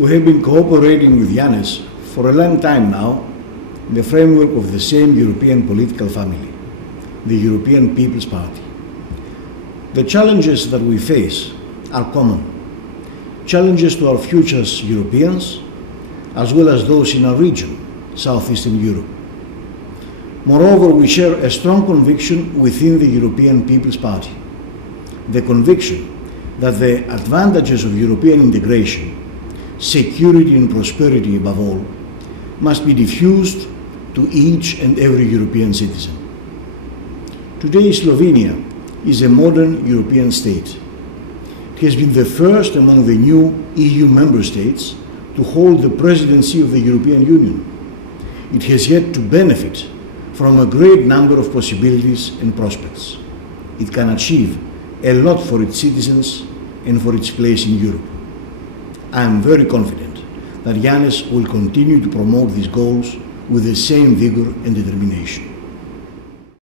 We have been cooperating with Yanis for a long time now in the framework of the same European political family, the European People's Party. The challenges that we face are common. Challenges to our future as Europeans, as well as those in our region, Southeastern Europe. Moreover, we share a strong conviction within the European People's Party, the conviction that the advantages of European integration, security and prosperity above all, must be diffused to each and every European citizen. Today, Slovenia is a modern European state. It has been the first among the new EU member states to hold the presidency of the European Union. It has yet to benefit from a great number of possibilities and prospects. It can achieve a lot for its citizens and for its place in Europe. I am very confident that Yanis will continue to promote these goals with the same vigor and determination.